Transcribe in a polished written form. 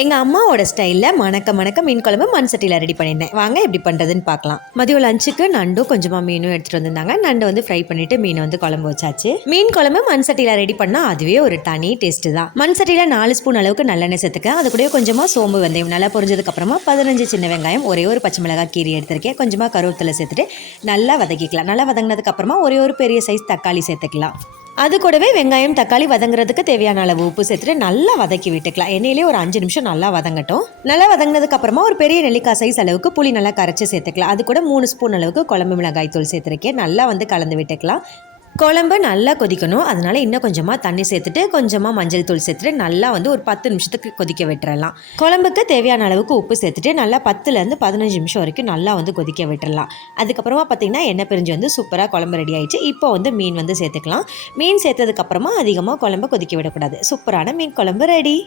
எங்கள் அம்மாவோட ஸ்டைலில் மணக்க மீன் குழம்பு மண் சட்டியில் ரெடி பண்ணியிருந்தேன். வாங்க எப்படி பண்ணுறதுன்னு பார்க்கலாம். மதியம் லஞ்சுக்கு நண்டும் கொஞ்சமாக மீனும் எடுத்துகிட்டு வந்திருந்தாங்க. நண்டு வந்து ஃப்ரை பண்ணிவிட்டு மீனை வந்து குழம்பு வச்சாச்சு. மீன் குழம்பு மண் சட்டியில் ரெடி பண்ணால் அதுவே ஒரு தனி டேஸ்ட்டு தான். மண் சட்டியில் 4 ஸ்பூன் அளவுக்கு நல்லெண்ணெய் சேர்த்துக்க, அது கூட கொஞ்சமாக சோம்பு வெந்தயம் நல்லா பொரிஞ்சதுக்கப்புறமா 15 சின்ன வெங்காயம், ஒரே ஒரு பச்சை மிளகாய் கீரி எடுத்திருக்கேன். கொஞ்சமாக கருவேப்பிலை சேர்த்துட்டு நல்லா வதக்கிக்கலாம். நல்லா வதங்கினதுக்கப்புறமா ஒரே ஒரு பெரிய சைஸ் தக்காளி சேர்த்துக்கலாம். அது கூடவே வெங்காயம் தக்காளி வதங்குறதுக்கு தேவையான அளவு உப்பு சேர்த்துட்டு நல்லா வதக்கி விட்டுக்கலாம். எண்ணெயிலே ஒரு 5 நிமிஷம் நல்லா வதங்கட்டும். நல்லா வதங்கினதுக்கு அப்புறமா ஒரு பெரிய நெல்லிக்காய் சைஸ் அளவுக்கு புளி நல்லா கரைச்சி சேர்த்துக்கலாம். அது கூட 3 ஸ்பூன் அளவுக்கு குழம்பு மிளகாய் தூள் சேர்த்துருக்கேன். நல்லா வந்து கலந்து விட்டுக்கலாம். குழம்பு நல்லா கொதிக்கணும், அதனால இன்னும் கொஞ்சமாக தண்ணி சேர்த்துட்டு கொஞ்சமாக மஞ்சள் தூள் சேர்த்துட்டு நல்லா வந்து ஒரு 10 நிமிஷத்துக்கு கொதிக்க விட்டுறலாம். குழம்புக்கு தேவையான அளவுக்கு உப்பு சேர்த்துட்டு நல்லா 10லேருந்து 15 நிமிஷம் வரைக்கும் நல்லா வந்து கொதிக்க விட்டுறலாம். அதுக்கப்புறமா பார்த்திங்கன்னா எண்ணெய் பிரிஞ்சு வந்து சூப்பராக குழம்பு ரெடி ஆயிடுச்சு. இப்போ வந்து மீன் வந்து சேர்த்துக்கலாம். மீன் சேர்த்ததுக்கப்புறமா அதிகமாக குழம்பு கொதிக்க விடக்கூடாது. சூப்பரான மீன் குழம்பு ரெடி.